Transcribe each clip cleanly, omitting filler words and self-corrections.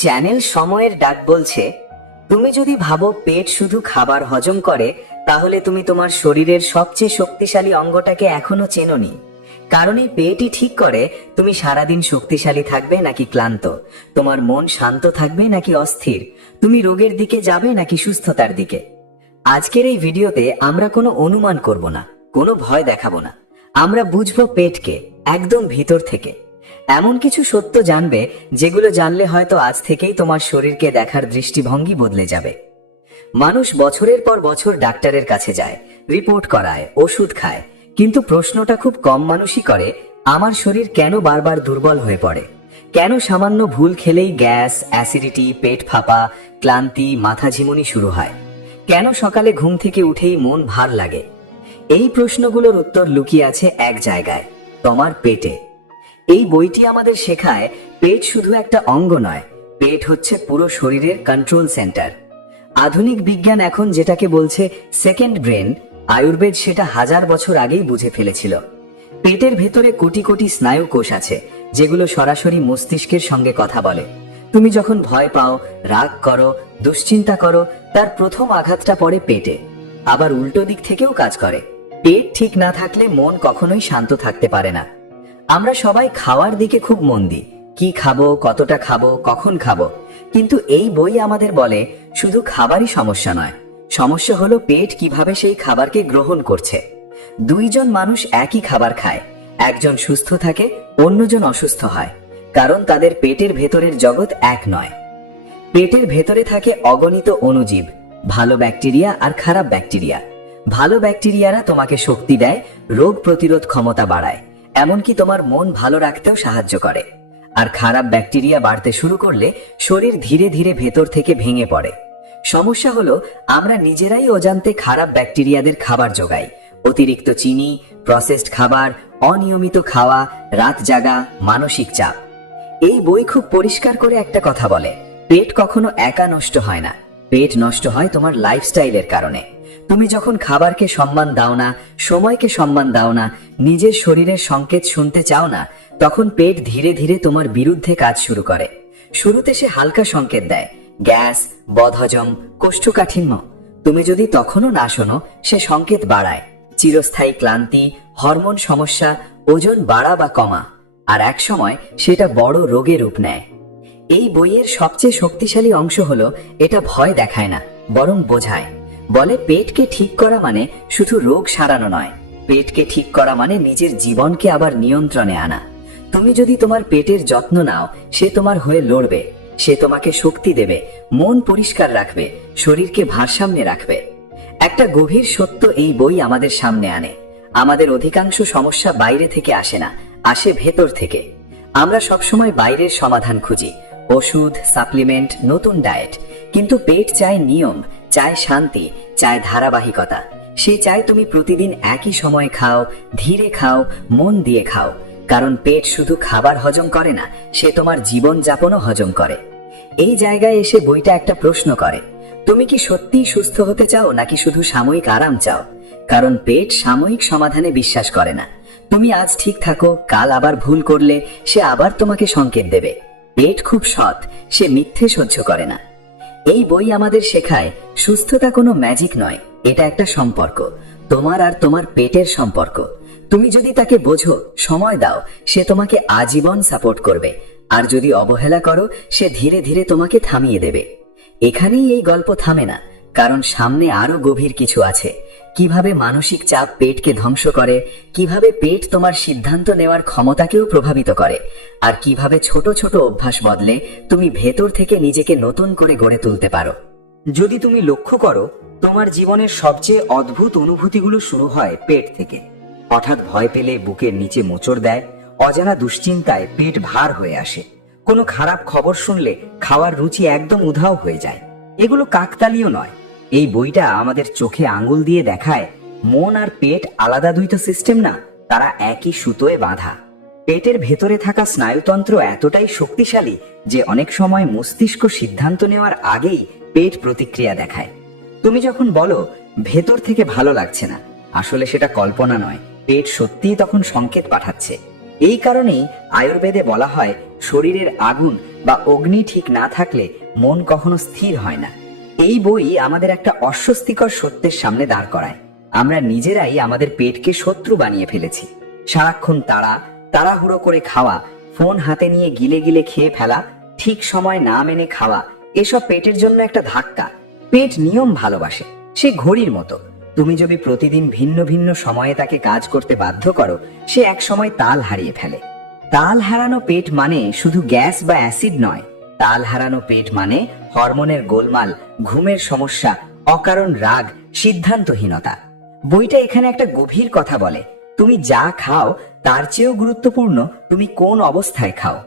Channel সময়ের ডাক বলছে, তুমি যদি ভাবো পেট শুধু খাবার হজম করে, তাহলে তুমি তোমার শরীরের সবচেয়ে শক্তিশালী অঙ্গটাকে এখনো চেনোনি। কারণ এই পেটই ঠিক করে তুমি সারাদিন শক্তিশালী থাকবে নাকি ক্লান্ত, তোমার মন শান্ত থাকবে নাকি অস্থির, তুমি রোগের দিকে যাবে নাকি সুস্থতার দিকে। আজকের এই ভিডিওতে আমরা কোনো অনুমান করব না, কোনো ভয় দেখাবো না। আমরা বুঝবো পেটকে একদম ভিতর থেকে। এমন কিছু সত্য জানবে যেগুলো জানলে হয়তো আজ থেকেই তোমার শরীরকে দেখার দৃষ্টিভঙ্গি বদলে যাবে। মানুষ বছরের পর বছর ডাক্তারের কাছে যায়, রিপোর্ট করায়, ওষুধ খায়, কিন্তু প্রশ্নটা খুব কম মানুষই করে, আমার শরীর কেন বারবার দুর্বল হয়ে পড়ে? কেন সামান্য ভুল খেলেই গ্যাস, অ্যাসিডিটি, পেট ফাঁপা, ক্লান্তি, মাথা ঝিমুনি শুরু হয়? কেন সকালে ঘুম থেকে উঠেই মন ভার লাগে? এই প্রশ্নগুলোর উত্তর লুকিয়ে আছে এক জায়গায়, তোমার পেটে। এই বইটি আমাদের শেখায় পেট শুধু একটা অঙ্গ নয়, পেট হচ্ছে পুরো শরীরের কন্ট্রোল সেন্টার। আধুনিক বিজ্ঞান এখন যেটাকে বলছে সেকেন্ড ব্রেন, আয়ুর্বেদ সেটা হাজার বছর আগেই বুঝে ফেলেছিল। পেটের ভেতরে কোটি কোটি স্নায়ু কোষ আছে, যেগুলো সরাসরি মস্তিষ্কের সঙ্গে কথা বলে। তুমি যখন ভয় পাও, রাগ করো, দুশ্চিন্তা করো, তার প্রথম আঘাতটা পড়ে পেটে। আবার উল্টো দিক থেকেও কাজ করে। পেট ঠিক না থাকলে মন কখনোই শান্ত থাকতে পারে না। আমরা সবাই খাওয়ার দিকে খুব মন দিই, কি খাবো, কতটা খাবো, কখন খাবো। কিন্তু এই বই আমাদের বলে শুধু খাবারই সমস্যা নয়, সমস্যা হলো পেট কিভাবে সেই খাবারকে গ্রহণ করছে। দুইজন মানুষ একই খাবার খায়, একজন সুস্থ থাকে, অন্যজন অসুস্থ হয়, কারণ তাদের পেটের ভেতরের জগৎ এক নয়। পেটের ভেতরে থাকে অগণিত অণুজীব, ভালো ব্যাকটেরিয়া আর খারাপ ব্যাকটেরিয়া। ভালো ব্যাকটেরিয়ারা তোমাকে শক্তি দেয়, রোগ প্রতিরোধ ক্ষমতা বাড়ায়, এমনকি তোমার মন ভালো রাখতেও সাহায্য করে। আর খারাপ ব্যাকটেরিয়া বাড়তে শুরু করলে শরীর ধীরে ধীরে ভেতর থেকে ভেঙে পড়ে। সমস্যা হলো আমরা নিজেরাই অজান্তে খারাপ ব্যাকটেরিয়াদের খাবার যোগাই। অতিরিক্ত চিনি, প্রসেসড খাবার, অনিয়মিত খাওয়া, রাত জাগা, মানসিক চাপ। এই বই খুব পরিষ্কার করে একটা কথা বলে, পেট কখনো একা নষ্ট হয় না, পেট নষ্ট হয় তোমার লাইফস্টাইলের কারণে। তুমি যখন খাবারকে সম্মান দাও না, সময়কে সম্মান দাও না, নিজের শরীরের সংকেত শুনতে চাও না, তখন পেট ধীরে ধীরে তোমার বিরুদ্ধে কাজ শুরু করে। শুরুতে সে হালকা সংকেত দেয়, গ্যাস, বদহজম, কোষ্ঠকাঠিন্য। তুমি যদি তখনও না শোনো, সে সংকেত বাড়ায়, চিরস্থায়ী ক্লান্তি, হরমোন সমস্যা, ওজন বাড়া বা কমা। আর এক সময় সেটা বড় রোগে রূপ নেয়। এই বইয়ের সবচেয়ে শক্তিশালী অংশ হলো এটা ভয় দেখায় না, বরং বোঝায়। বলে পেটকে ঠিক করা মানে শুধু রোগ সারানো নয়, পেটকে ঠিক করা মানে নিজের জীবনকে আবার নিয়ন্ত্রণে আনা। তুমি যদি তোমার পেটের যত্ন নাও, সে তোমার হয়ে লড়বে, সে তোমাকে শক্তি দেবে, মন পরিষ্কার রাখবে, শরীরকে ভারসাম্যে রাখবে। একটা গভীর সত্য এই বই আমাদের সামনে আনে, আমাদের অধিকাংশ সমস্যা বাইরে থেকে আসে না, আসে ভেতর থেকে। আমরা সবসময় বাইরের সমাধান খুঁজি, ওষুধ, সাপ্লিমেন্ট, নতুন ডায়েট। কিন্তু পেট চায় নিয়ম, চায় শান্তি, চায় ধারাবাহিকতা। সে চায় তুমি প্রতিদিন একই সময় খাও, ধীরে খাও, মন দিয়ে খাও। কারণ পেট শুধু খাবার হজম করে না, সে তোমার জীবন যাপনও হজম করে। এই জায়গায় এসে বইটা একটা প্রশ্ন করে, তুমি কি সত্যিই সুস্থ হতে চাও নাকি শুধু সাময়িক আরাম চাও? কারণ পেট সাময়িক সমাধানে বিশ্বাস করে না। তুমি আজ ঠিক থাকো, কাল আবার ভুল করলে সে আবার তোমাকে সংকেত দেবে। পেট খুব সৎ, সে মিথ্যে সহ্য করে না। এই বই আমাদের শেখায় সুস্থতা কোনো ম্যাজিক নয়, এটা একটা সম্পর্ক, তোমার আর তোমার পেটের সম্পর্ক। তুমি যদি তাকে বোঝো, সময় দাও, সে তোমাকে আজীবন সাপোর্ট করবে। আর যদি অবহেলা করো, সে ধীরে ধীরে তোমাকে থামিয়ে দেবে। এখানেই এই গল্প থামে না, কারণ সামনে আরো গভীর কিছু আছে। কিভাবে মানসিক চাপ পেটকে ধ্বংস করে, কিভাবে পেট তোমার সিদ্ধান্ত নেওয়ার ক্ষমতাকেও প্রভাবিত করে, আর কিভাবে ছোট ছোট অভ্যাস বদলে তুমি ভেতর থেকে নিজেকে নতুন করে গড়ে তুলতে পারো। যদি তুমি লক্ষ্য করো, তোমার জীবনের সবচেয়ে অদ্ভুত অনুভূতিগুলো শুরু হয় পেট থেকে। হঠাৎ ভয় পেলে বুকের নিচে মোচড় দেয়, অজানা দুশ্চিন্তায় পেট ভার হয়ে আসে, কোনো খারাপ খবর শুনলে খাওয়ার রুচি একদম উধাও হয়ে যায়। এগুলো কাকতালীয় নয়। এই বইটা আমাদের চোখে আঙ্গুল দিয়ে দেখায় মন আর পেট আলাদা দুইটা সিস্টেম না, তারা একই সুতোয় বাঁধা। পেটের ভেতরে থাকা স্নায়ুতন্ত্র এতটাই শক্তিশালী যে অনেক সময় মস্তিষ্ক সিদ্ধান্ত নেওয়ার আগেই পেট প্রতিক্রিয়া দেখায়। তুমি যখন বলো ভেতর থেকে ভালো লাগছে না, আসলে সেটা কল্পনা নয়, পেট সত্যিই তখন সংকেত পাঠাচ্ছে। এই কারণেই আয়ুর্বেদে বলা হয় শরীরের আগুন বা অগ্নি ঠিক না থাকলে মন কখনো স্থির হয় না। এই বই আমাদের একটা অস্বস্তিকর সত্যের সামনে দাঁড় করায়। আমরা নিজেরাই আমাদের পেটকে শত্রু বানিয়ে ফেলেছি। সারাক্ষণ তাড়াহুড়ো করে খাওয়া, ফোন হাতে নিয়ে গিলে গিলে খেয়ে ফেলা, ঠিক সময় না মেনে খাওয়া, এসব পেটের জন্য একটা ধাক্কা। পেট নিয়ম ভালোবাসে, সে ঘড়ির মতো। তুমি যদি প্রতিদিন ভিন্ন ভিন্ন সময়ে তাকে কাজ করতে বাধ্য করো, সে এক সময় তাল হারিয়ে ফেলে। তাল হারানো পেট মানে শুধু গ্যাস বা অ্যাসিড নয়, তাল হারানো পেট মানে হরমোনের গোলমাল, ঘুমের সমস্যা, অকারণ রাগ, সিদ্ধান্তহীনতা। বইটা এখানে একটা গভীর কথা বলে, তুমি যা খাও তার চেয়েও গুরুত্বপূর্ণ তুমি কোন অবস্থায় খাও।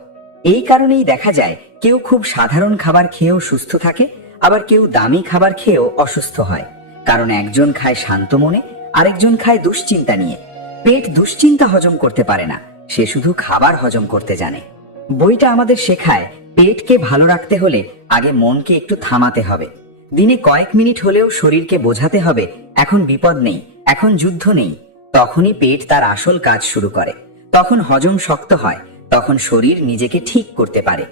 এই কারণেই দেখা যায় কেউ খুব সাধারণ খাবার খেয়েও সুস্থ থাকে, আবার কেউ দামি খাবার খেয়েও অসুস্থ হয়। কারণ একজন খায় শান্ত মনে, আরেকজন খায় দুশ্চিন্তা নিয়ে। পেট দুশ্চিন্তা হজম করতে পারে না, সে শুধু খাবার হজম করতে জানে। বইটা আমাদের শেখায় পেটকে ভালো রাখতে হলে আগে মনকে একটু থামাতে হবে। দিনে কয়েক মিনিট হলেও শরীরকে বোঝাতে হবে এখন বিপদ নেই, এখন যুদ্ধ নেই। তখনই পেট তার আসল কাজ শুরু করে। তখন হজম শক্ত হয়, তখন শরীর নিজেকে ঠিক করতে পারে।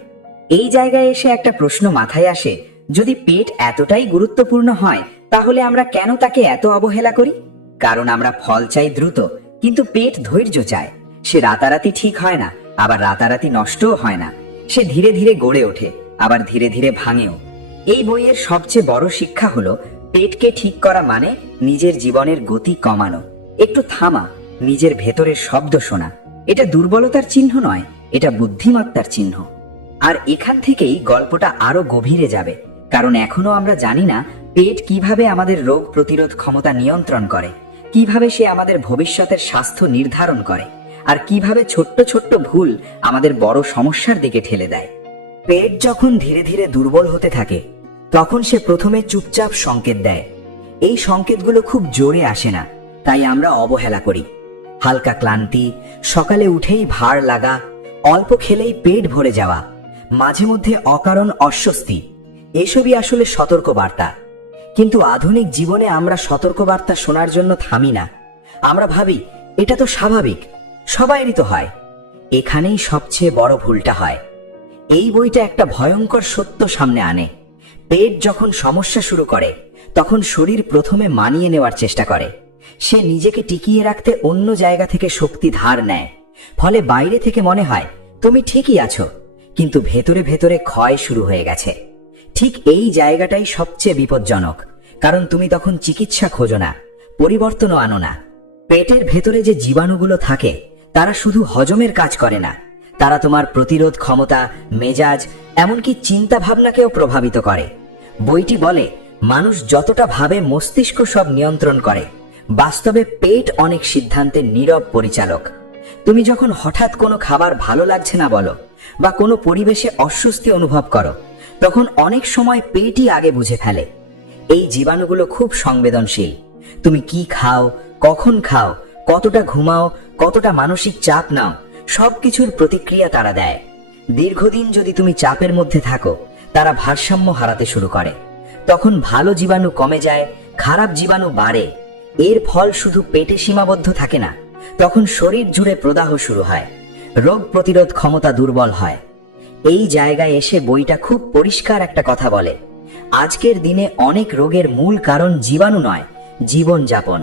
এই জায়গায় এসে একটা প্রশ্ন মাথায় আসে, যদি পেট এতটাই গুরুত্বপূর্ণ হয় তাহলে আমরা কেন তাকে এত অবহেলা করি? কারণ আমরা ফল চাই দ্রুত, কিন্তু পেট ধৈর্য চায়। সে রাতারাতি ঠিক হয় না, আবার রাতারাতি নষ্টও হয় না। সে ধীরে ধীরে গড়ে ওঠে, আবার ধীরে ধীরে ভাঙেও। এই বইয়ের সবচেয়ে বড় শিক্ষা হলো, পেটকে ঠিক করা মানে নিজের জীবনের গতি কমানো, একটু থামা, নিজের ভেতরের শব্দ শোনা। এটা দুর্বলতার চিহ্ন নয়, এটা বুদ্ধিমত্তার চিহ্ন। আর এখান থেকেই গল্পটা আরো গভীরে যাবে, কারণ এখনো আমরা জানি না পেট কিভাবে আমাদের রোগ প্রতিরোধ ক্ষমতা নিয়ন্ত্রণ করে, কিভাবে সে আমাদের ভবিষ্যতের স্বাস্থ্য নির্ধারণ করে, আর কিভাবে ছোট্ট ছোট্ট ভুল আমাদের বড় সমস্যার দিকে ঠেলে দেয়। পেট যখন ধীরে ধীরে দুর্বল হতে থাকে, তখন সে প্রথমে চুপচাপ সংকেত দেয়। এই সংকেতগুলো খুব জোরে আসে না, তাই আমরা অবহেলা করি। হালকা ক্লান্তি, সকালে উঠেই ভার লাগা, অল্প খেলেই পেট ভরে যাওয়া, মাঝে মধ্যে অকারণ অস্বস্তি, এসবই আসলে সতর্ক বার্তা। কিন্তু আধুনিক জীবনে আমরা সতর্ক বার্তা শোনার জন্য থামি না। আমরা ভাবি এটা তো স্বাভাবিক, সবাইরই তো হয়। এখানেই সবচেয়ে বড় ভুলটা হয়। এই বইটা একটা ভয়ঙ্কর সত্য সামনে আনে। পেট যখন সমস্যা শুরু করে, তখন শরীর প্রথমে মানিয়ে নেওয়ার চেষ্টা করে। সে নিজেকে টিকিয়ে রাখতে অন্য জায়গা থেকে শক্তি ধার নেয়। ফলে বাইরে থেকে মনে হয় তুমি ঠিকই আছো, কিন্তু ভেতরে ভেতরে ক্ষয় শুরু হয়ে গেছে। ঠিক এই জায়গাটাই সবচেয়ে বিপজ্জনক, কারণ তুমি তখন চিকিৎসা খোঁজো না, পরিবর্তনও আনো না। পেটের ভেতরে যে জীবাণুগুলো থাকে, তারা শুধু হজমের কাজ করে না, তারা তোমার প্রতিরোধ ক্ষমতা, মেজাজ, এমনকি চিন্তা ভাবনাকেও প্রভাবিত করে। বইটি বলে, মানুষ যতটা ভাবে মস্তিষ্ক সব নিয়ন্ত্রণ করে, বাস্তবে পেট অনেক সিদ্ধান্তের নীরব পরিচালক। তুমি যখন হঠাৎ কোনো খাবার ভালো লাগছে না বলো, বা কোনো পরিবেশে অস্বস্তি অনুভব করো, তখন অনেক সময় পেটই আগে বুঝে ফেলে। এই জীবাণুগুলো খুব সংবেদনশীল। তুমি কি খাও, কখন খাও, কতটা ঘুমাও, কতটা মানসিক চাপ নাও, সবকিছুর প্রতিক্রিয়া তারা দেয়। দীর্ঘদিন যদি তুমি চাপের মধ্যে থাকো, তারা ভারসাম্য হারাতে শুরু করে। তখন ভালো জীবাণু কমে যায়, খারাপ জীবাণু বাড়ে। এর ফল শুধু পেটে সীমাবদ্ধ থাকে না, তখন শরীর জুড়ে প্রদাহ শুরু হয়, রোগ প্রতিরোধ ক্ষমতা দুর্বল হয়। এই জায়গায় এসে বইটা খুব পরিষ্কার একটা কথা বলে, আজকের দিনে অনেক রোগের মূল কারণ জীবাণু নয়, জীবনযাপন।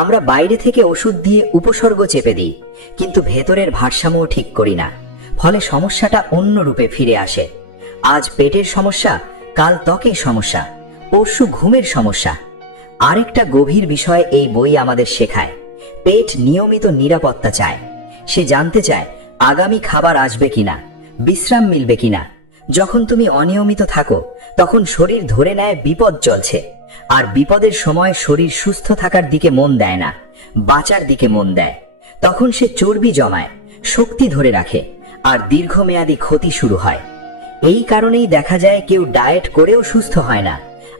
আমরা বাইরে থেকে ওষুধ দিয়ে উপসর্গ চেপে দিই, কিন্তু ভেতরের ভারসাম্য ঠিক করি না। ফলে সমস্যাটা অন্য রূপে ফিরে আসে। আজ পেটের সমস্যা, কাল ত্বকের সমস্যা, পরশু ঘুমের সমস্যা। আরেকটা গভীর বিষয় এই বই আমাদের শেখায়, পেট নিয়মিত নিরাপত্তা চায়। সে জানতে চায় আগামী খাবার আসবে কিনা, বিশ্রাম মিলবে কিনা। যখন তুমি অনিয়মিত থাকো, তখন শরীর ধরে নেয় বিপদ চলছে। আর বিপদের সময় শরীর সুস্থ থাকার দিকে মন দেয় না, বাঁচার দিকে মন দেয়। তখন সে চর্বি জমায়, শক্তি ধরে রাখে, আর দীর্ঘমেয়াদী ক্ষতি শুরু হয়। এই কারণেই দেখা যায় কেউ ডায়েট করেও সুস্থ হয় না,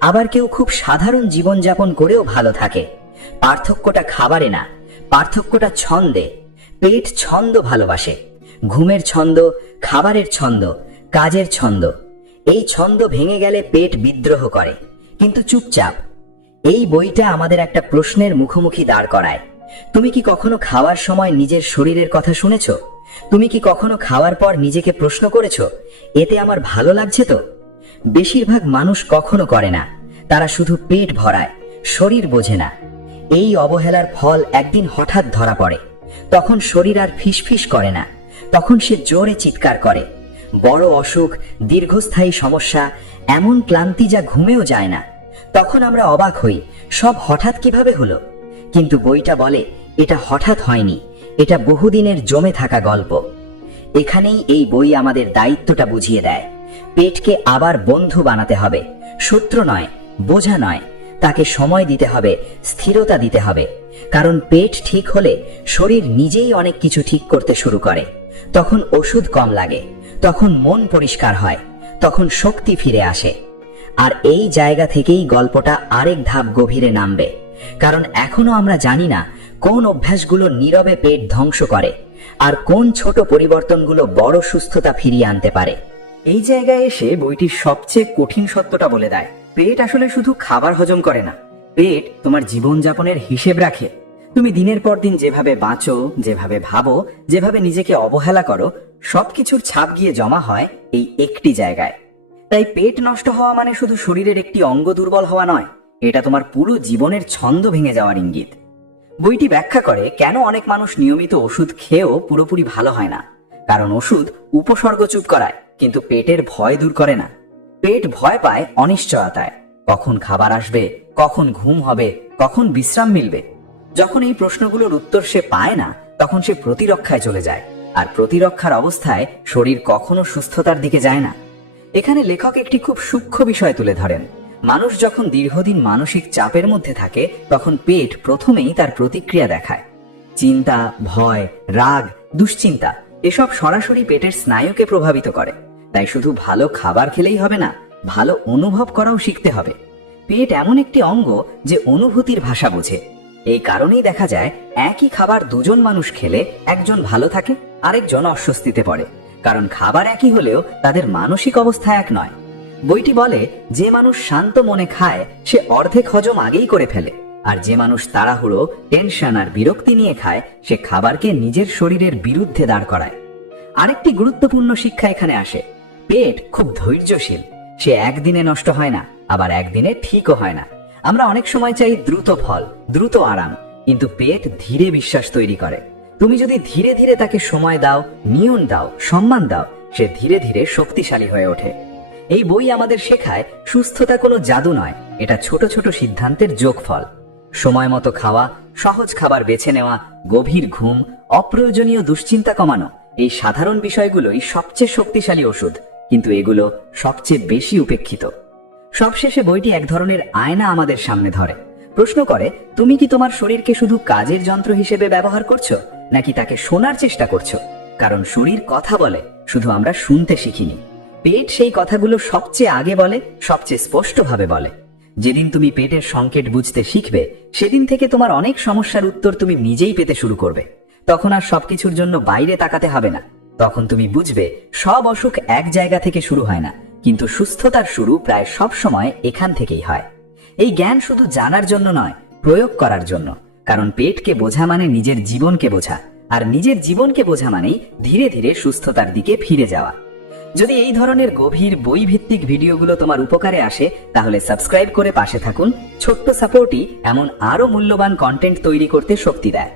আবার কেউ খুব সাধারণ জীবনযাপন করেও ভালো থাকে। পার্থক্যটা খাবারে না, পার্থক্যটা ছন্দে। পেট ছন্দ ভালোবাসে, ঘুমের ছন্দ, খাবারের ছন্দ, কাজের ছন্দ। এই ছন্দ ভেঙে গেলে পেট বিদ্রোহ করে, কিন্তু চুপচাপ। এই বইটা আমাদের একটা প্রশ্নের মুখোমুখি দাঁড় করায়, তুমি কি কখনো খাওয়ার সময় নিজের শরীরের কথা শুনেছো? তুমি কি কখনো খাওয়ার পর নিজেকে প্রশ্ন করেছো, এতে আমার ভালো লাগছে তো? বেশিরভাগ মানুষ কখনো করে না। তারা শুধু পেট ভরায়, শরীর বোঝে না। এই অবহেলার ফল একদিন হঠাৎ ধরা পড়ে। তখন শরীর আর ফিসফিস করে না, তখন সে জোরে চিৎকার করে। বড় অসুখ, দীর্ঘস্থায়ী সমস্যা, এমন ক্লান্তি যা ঘুমেও যায় না। তখন আমরা অবাক হই, সব হঠাৎ কিভাবে হলো? কিন্তু বইটা বলে এটা হঠাৎ হয়নি, এটা বহুদিনের জমে থাকা গল্প। এখানেই এই বই আমাদের দায়িত্বটা বুঝিয়ে দেয়। পেটকে আবার বন্ধু বানাতে হবে, শত্রু নয়, বোঝা নয়। তাকে সময় দিতে হবে, স্থিরতা দিতে হবে। কারণ পেট ঠিক হলে শরীর নিজেই অনেক কিছু ঠিক করতে শুরু করে। তখন ওষুধ কম লাগে, তখন মন পরিষ্কার হয়, তখন শক্তি ফিরে আসে। আর এই জায়গা থেকেই গল্পটা আরেক ধাপ গভীরে নামবে। কারণ এখনো আমরা জানি না কোন অভ্যাসগুলো নীরবে পেট ধ্বংস করে, আর কোন ছোট পরিবর্তনগুলো বড় সুস্থতা ফিরিয়ে আনতে পারে। এই জায়গায় এসে বইটির সবচেয়ে কঠিন সত্যটা বলে দেয়, পেট আসলে শুধু খাবার হজম করে না, পেট তোমার জীবনযাপনের হিসেব রাখে। তুমি দিনের পর দিন যেভাবে বাঁচো, যেভাবে ভাবো, যেভাবে নিজেকে অবহেলা করো, সবকিছুর ছাপ গিয়ে জমা হয় এই একটি জায়গায়। তাই পেট নষ্ট হওয়া মানে শুধু শরীরের একটি অঙ্গ দুর্বল হওয়া নয়, এটা তোমার পুরো জীবনের ছন্দ ভেঙে যাওয়ার ইঙ্গিত। বইটি ব্যাখ্যা করে কেন অনেক মানুষ নিয়মিত ওষুধ খেয়েও পুরোপুরি ভালো হয় না। কারণ ওষুধ উপসর্গ চুপ করায়, কিন্তু পেটের ভয় দূর করে না। পেট ভয় পায় অনিশ্চয়তায়, কখন খাবার আসবে, কখন ঘুম হবে, কখন বিশ্রাম মিলবে। যখন এই প্রশ্নগুলোর উত্তর সে পায় না, তখন সে প্রতিরক্ষায় চলে যায়, আর প্রতিরক্ষার অবস্থায় শরীর কখনো সুস্থতার দিকে যায় না। এখানে লেখক একটি খুব সূক্ষ্ম বিষয় তুলে ধরেন। মানুষ যখন দীর্ঘদিন মানসিক চাপের মধ্যে থাকে, তখন পেট প্রথমেই তার প্রতিক্রিয়া দেখায়। চিন্তা, ভয়, রাগ, দুশ্চিন্তা এসব সরাসরি পেটের স্নায়ুকে প্রভাবিত করে। তাই শুধু ভালো খাবার খেলেই হবে না, ভালো অনুভব করাও শিখতে হবে। পেট এমন একটি অঙ্গ যে অনুভূতির ভাষা বোঝে। এই কারণেই দেখা যায় একই খাবার দুজন মানুষ খেলে একজন ভালো থাকে, আরেকজন অস্বস্তিতে পড়ে। কারণ খাবার একই হলেও তাদের মানসিক অবস্থা এক নয়। বইটি বলে যে মানুষ শান্ত মনে খায় সে অর্ধেক হজম আগেই করে ফেলে, আর যে মানুষ তাড়াহুড়ো, টেনশন আর বিরক্তি নিয়ে খায় সে খাবারকে নিজের শরীরের বিরুদ্ধে দাঁড় করায়। আরেকটি গুরুত্বপূর্ণ শিক্ষা এখানে আসে, পেট খুব ধৈর্যশীল। সে একদিনে নষ্ট হয় না, আবার একদিনে ঠিকও হয় না। আমরা অনেক সময় চাই দ্রুত ফল, দ্রুত আরাম, কিন্তু পেট ধীরে বিশ্বাস তৈরি করে। তুমি যদি ধীরে ধীরে তাকে সময় দাও, নিয়ম দাও, সম্মান দাও, সে ধীরে ধীরে শক্তিশালী হয়ে ওঠে। এই বই আমাদের শেখায় সুস্থতা কোনো জাদু নয়, এটা ছোট ছোট সিদ্ধান্তের যোগফল। সময় মতো খাওয়া, সহজ খাবার বেছে নেওয়া, গভীর ঘুম, অপ্রয়োজনীয় দুশ্চিন্তা কমানো, এই সাধারণ বিষয়গুলোই সবচেয়ে শক্তিশালী ওষুধ, কিন্তু এগুলো সবচেয়ে বেশি উপেক্ষিত। সবশেষে বইটি এক ধরনের আয়না আমাদের সামনে ধরে, প্রশ্ন করে তুমি কি তোমার শরীরকে শুধু কাজের যন্ত্র হিসেবে ব্যবহার করছো, নাকি তাকে শোনার চেষ্টা করছো? কারণ শরীর কথা বলে, শুধু আমরা শুনতে শিখিনি। পেট সেই কথাগুলো সবচেয়ে আগে বলে, সবচেয়ে স্পষ্টভাবে বলে। যেদিন তুমি পেটের সংকেত বুঝতে শিখবে, সেদিন থেকে তোমার অনেক সমস্যার উত্তর তুমি নিজেই পেতে শুরু করবে। তখন আর সবকিছুর জন্য বাইরে তাকাতে হবে না। তখন তুমি বুঝবে সব অসুখ এক জায়গা থেকে শুরু হয় না, কিন্তু সুস্থতার শুরু প্রায় সব সময় এখান থেকেই হয়। এই জ্ঞান শুধু জানার জন্য নয়, প্রয়োগ করার জন্য। কারণ পেটকে বোঝা মানে নিজের জীবনকে বোঝা, আর নিজের জীবনকে বোঝা মানেই ধীরে ধীরে সুস্থতার দিকে ফিরে যাওয়া। যদি এই ধরনের গভীর বই ভিত্তিক ভিডিওগুলো তোমার উপকারে আসে, তাহলে সাবস্ক্রাইব করে পাশে থাকুন। ছোট্ট সাপোর্টই এমন আরো মূল্যবান কন্টেন্ট তৈরি করতে শক্তি দেয়।